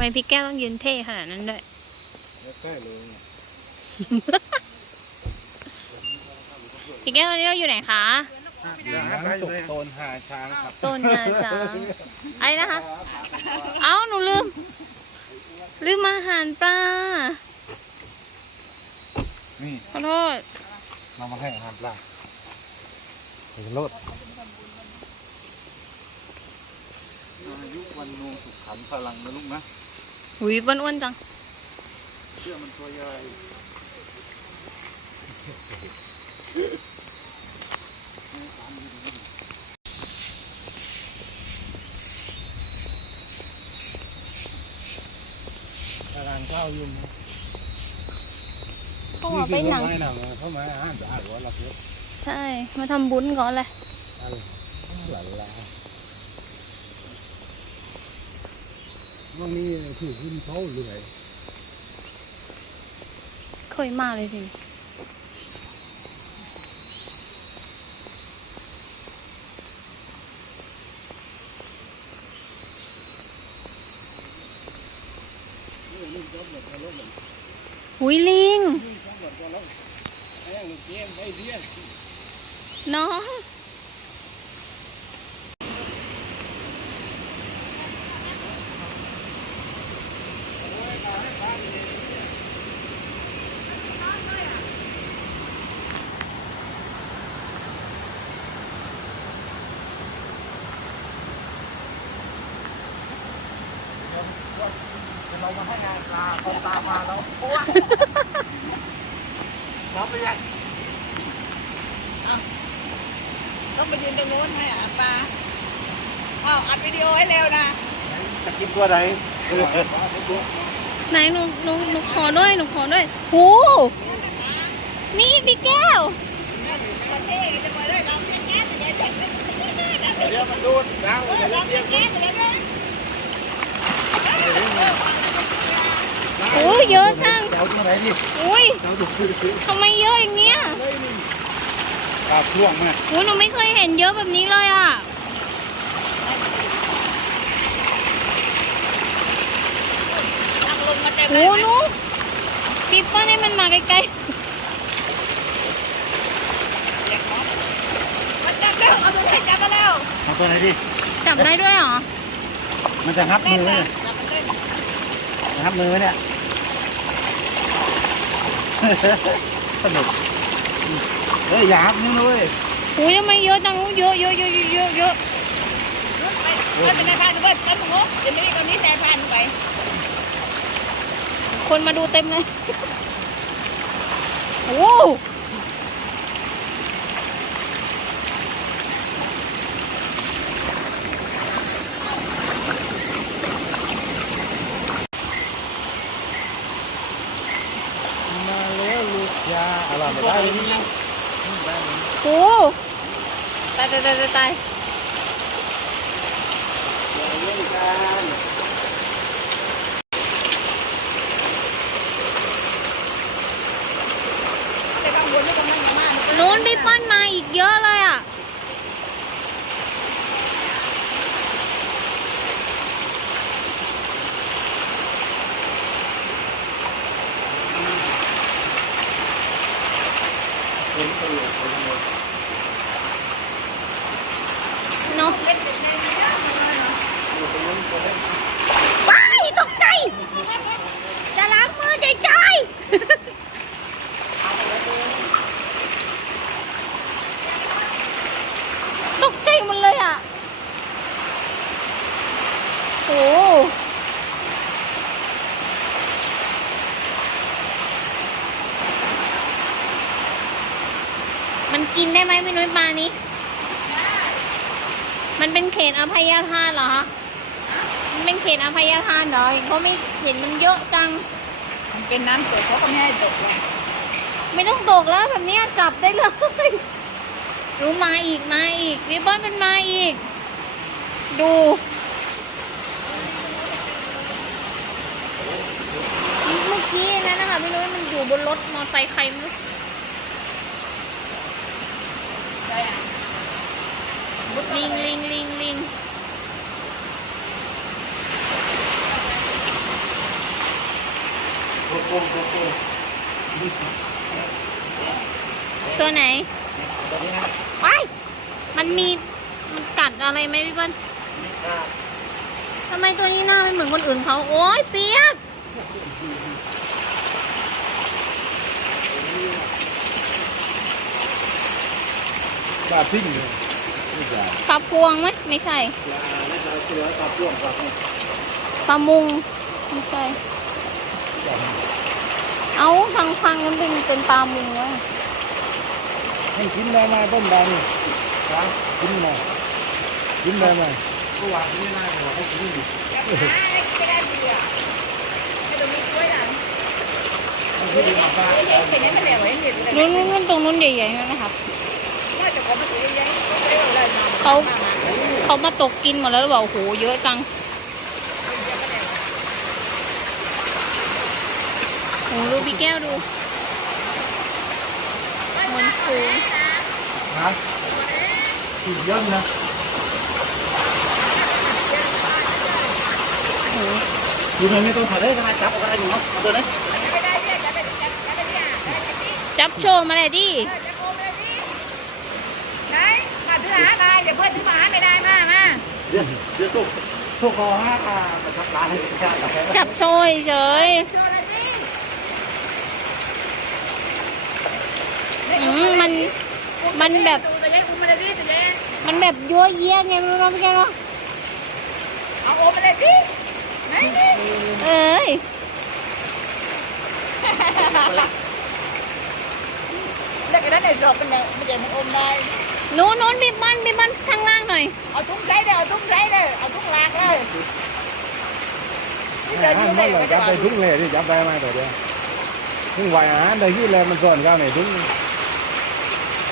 ไมพี่แก้วต้องยืนเท่ขนาดนั้นด้วยใกล้เลยเนี่ยพี่แก้วตอนนี้เราอยู่ไหนคะอยู่น้ำตกโตนหาช้างครับต้นงาช้างอะไรนะคะ เอ้าหนูลืม ลืมอาหารปลานี่ขอโทษเรามาให้อาหารปลาเห็นรถอายุวันนงสุขขันพลังนะลูกนะ หุยอ้วนๆจังเชื่อมันตัวใหญ่พลังเก้ายุ่งเขาบอกไปหนัง นี่คือต้ไม้หนังเข้ามาอาหารจะอ่านว่าเราเพื่อใช่ มาทำบุญก่อนเลย อะไรหลานลา วันนี้ถือขึ้นเขาเลยเคยมาเลยสิหุยลิง น้อง มาให้งานปลาคนตามมาแล้วโอ้ยรับไปยังต้องไปยืนตรงนู้นให้อาหารปลาอ้าวอัดวิดีโอให้เร็วนะจะกินตัวไหนไหนหนูหนูหนูขอด้วยหนูขอด้วยโหนี่พี่แก้วประเทศจะมาได้ลองแก๊สเลยเดี๋ยวมันดูดแล้วลองแก๊สเลยนะ โอ้ยเยอะจังเอาตัวไหนดิอุ้ยเอาดูทำไมเยอะอย่างเงี้ยปลาช่วงมาโอ้ยหนูไม่เคยเห็นเยอะแบบนี้เลยอะนั่งลงมาเต็มโหเลยหนูปีเปิ้ลให้มันมาใกล้มันจับเร็วเอาตัวให้จับมาเร็วเอาตัวไหนดิๆจับได้ด้วยเหรอ มันจะงับเล่มืนอนะเนี่ยจับมันเล่น ครับมือเนี่ย สนุกเฮ้ยอยางับนิ้วนะเว้ยอุ้ยทำไมเยอะจังเยอะเยอะเยอะเยอะเยอะเยอะไปเล่นเป็นนายพานเว้ยเต้นหนูเดี๋ยวนี้ตอนนี้แต่พานไป คนมาดูเต็มเลย โอ้ มาแล้วลูกยาอะไรไม่ได้เลยนี่ได้เลย โหตายตายตายตายตายเล่นกันไปบางบนนี่กำลังมานู้นพี่เปิ้ลมาอีกเยอะ เลยอะ เนาะ เล่นเป็นไงเนี่ย ว้ายตกใจ จะล้างมือใจใจ ตกใจหมันเลยอะ โอ้มันกินได้ ไหมพี่นุ้ยปลานี้ มันเป็นเขตอภัยทานเหรอคะมันเป็นเขตอภัยทานเหรอเห็นเขาไม่เห็นมันเยอะจัง มันเป็นน้ำตกเขาก็ไม่ให้ตกเลยไม่ต้องตกแล้วแบบเนี้ยจับได้เลยรู้มาอีกมาอีกวิบเบิ้ลมันมาอีก ดูเมื่อกี้นั้นนะคะพี่นุ้ยมันอยู่บนรถมอเตอร์ไซค์ใครไม่รู้ ใช่อะ ลิงลิงลิงลิงตัวไหนตัวนี้นะไปมันมี มันกัดอะไรไหมพี่เปิ้ลนี่ครับทำไมตัวนี้หน้าไม่เหมือนคนอื่นเขา โอ๊ยเปียกปลาทิ้งเลย ปลาพวงไหมไม่ใช่ปลาในเราเสือปลาพ่วงปลาพ่วงปลามุงไม่ใช่ เอาทางฟังมันเป็นเป็นปลามุงวะให้กินได้ไหมต้มได้นี่ครับกินได้กินได้ไหมก็วางที่นี่ได้แต่ว่าเขากินดิจะหาอะไรก็ได้ดีอะให้ตรงนี้ช่วยหลังเขากินดีมากบ้านเลี้ยงเป็นยังไม่แล้วเห็นเห็นเลยนู้นนู้นนู้นตรงนู้นใหญ่ๆนั่นนะครับว่าจะขอมาตัวใหญ่ๆ เขาเลยเลยมาเขาเขามาตกกินหมดแล้วหรือเปล่าโอ้โหเยอะจังโอ้โหดูพี่แก้วดูเหมือนฟูงฮะกินเยอะนะโอ้โหดูมันไม่ต้องถ่ายได้ขนาดจับอะไรอยู่เนาะเอาตัวนี้จะไปได้เนี่ยจะไปจะจะไปเนี่ยจะไปที่จับโชว์มาเลยดิเออจะโกงเลยดิไหนมาถือหาอะไร เดี๋ยวเพื่อนถือหมาไม่ได้มามาเดี๋ยวเดี๋ยวทุกทุกคอห้าอ่ามาทับร้านให้ใช่ไหมจับโชว์เฉยโชว์เลยสิๆอืมมัน มันแบบตัวใหญ่อุ้มมาเลยดิตัวใหญ่มันแบบยั่วเยี่ยไงไม่รู้นะพี่แก้วเนาะเอาโอมมาเลยดิไหนดิเอ้ยแล้วก็นั้นในรอบเป็นไงมันจะมันอมได้ นู้นนู้นบีบมันบีบมันข้างล่างหน่อย เอาทุ่งไรเลยเอาทุ่งไรเลยเอาทุ่งลากเลยนี่เดินอาอหารยู่เลมันยเราจับไปทุ่งเลยที่จับได้ไหมตัวเดียวทุ่งไหวอาหารได้ยี่เลยมันส่วนเข้าในทุ่ง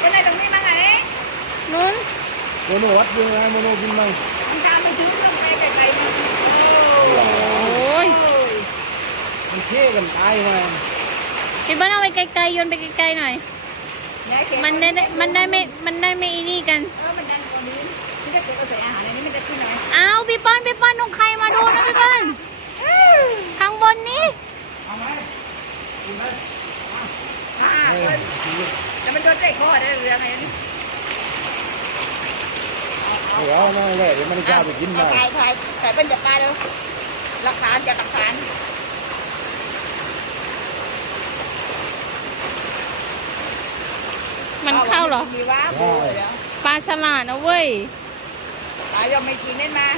เป็นไรตรงนี้มั้งไงนู้นโมโนวัดยังไงโมโนกินมั้งมันตามไปถึงต้องไปไกลๆมั้งโอ้ยมันเท่กันตายมาพี่เบิ้ลเอาไปไกลๆโยนไปไกลๆหน่อย มันได้ได้มันได้ไม่ มันได้ไม่อีนี่กัน เออมันดังกว่านี้ที่ถ้าเกิดเราใส่อาหารในนี้มันจะขึ้นหน่อยเอาพี่เปิ้ลพี่เปิ้ลต้องใครมาดูนะพี่เปิ้ลข้างบนนี้เอาไหมกินไหมอ่าแต่มันโดนเตะคอได้เรื่องไงนี่เดี๋ยวเอามาเลยเดี๋ยวมันจะไปกินเอามาถ่ายถ่ายถ่ายเป็นจับปลาเร็วหลักฐานจากหลักฐาน มันเข้าเหรอ มีว้าบูเดี๋ยวปลาฉลาดนะเว้ยปลายอมไม่กินเล่นมา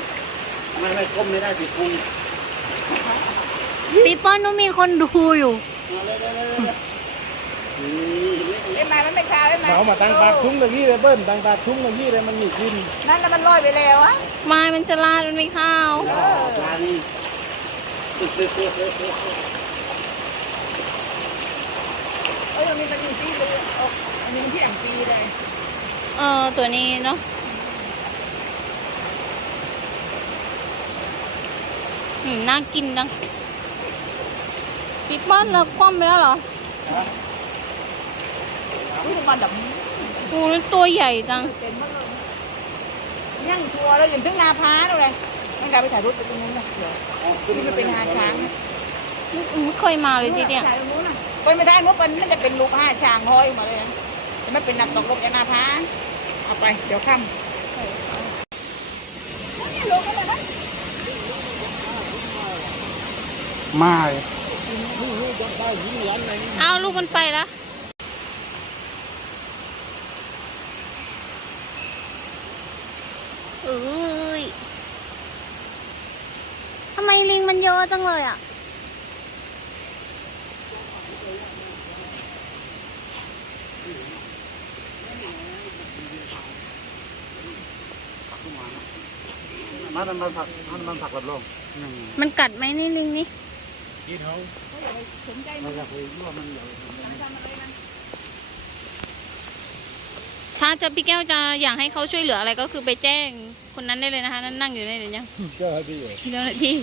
ไม่ไม่ก้มไม่ได้ติดพุงพี่เปิ้ลนู้นมีคนดูอยู่เล่นมามันไม่ชาเล่นมาเอามาตั้งปากทุ่งตะกี้เลยเบิ้ลตั้งปากทุ่งตะกี้เลยมันมีกินนั่นแล้วมันลอยไปแล้วอะไม้มันฉลาดมันไม่เข้า ปลานี่เอ้ยมันมีมันอยู่ที่เลยออ ปีเลยเออตัวนี้เนาะอืมน่ากินจังพี่เปิ้ลเราคว่ำไปแล้วเหรออุ้ยมันดับโอ้ยตัวใหญ่จังเต็มหมดเลยย่างทัวร์แล้วอย่างถึงนาพาดูเลยต้องการไปถ่ายรูปตรงนู้นนะเดี๋ยวนี่มันเป็นหาช้างนะไม่เคยมาเลยทีเนี่ยถ่ายตรงนู้นน่ะไปไม่ได้เมื่อปันมันจะเป็นลูกห้าช้างห้อยมาเลยนะแต่ มันเป็นนักตกลงจากนาพาเอาไป เดี๋ยวค่ำเนี่ยลงไปเลยนะมาจับได้ยิงยันอะไรนี่เอาลูกมันไปละเอ้ยทำไมลิงมันเยอะจังเลยอะ มันมันผักมันมันผักกับลงมันกัดไหมนี่ลิงนี่กินเขาสนใจเรามันจะคุยว่ามันใหญ่ทำอะไรมันถ้าจะพี่แก้วจะอยากให้เขาช่วยเหลืออะไรก็คือไปแจ้งคนนั้นได้เลยนะคะ นั่นนั่งอยู่ในเดี๋ยวนี้ก็ดีอยู่เจ้าหน้าที่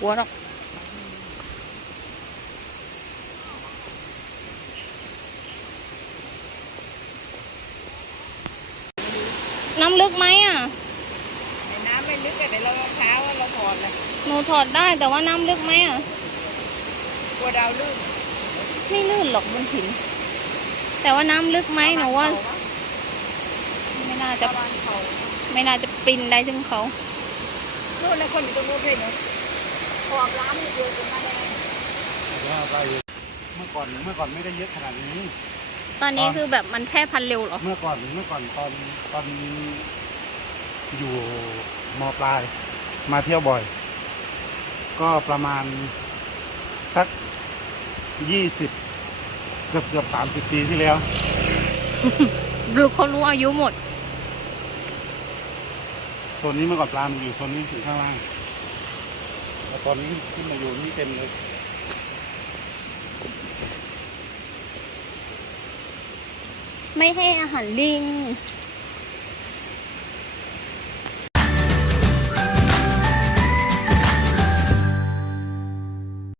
กลัวหรอกำลึกไหมอะในน้ำไม่ลึกอะเดี๋ยวเรารองเท้าว่าเราถอดเลยหนูถอดได้แต่ว่าน้ำลึกไหมอะกลัวดาวลื่นไม่ลื่นหรอกบนหิน แต่ว่าน้ำลึกไหมหนูว่า ไม่น่าจะจะบ้านเขาไม่น่าจะปรินได้ถึงเขานู่นนะคนอยู่ตรงนู้นด้วยเนาะขอบร้านนี่เดียวกันมาได้แล้วก็เมื่อก่อนเมื่อก่อนไม่ได้เยอะขนาดนี้ ตอนนี้คือแบบมันแพร่พันธุ์เร็วเหรอ เมื่อก่อนเมื่อก่อนตอนตอนอยู่มปลาย มาเที่ยวบ่อย ก็ประมาณสักยี่สิบเกือบเกือบสามสิบปีที่แล้วหรือเขารู้อายุหมดโซนนี้เมื่อก่อนปลามันอยู่โซนนี้ถึงข้างล่างแต่ตอนนี้ขึ้นมาอยู่นี่เต็มเลย ไม่ให้อาหารลิง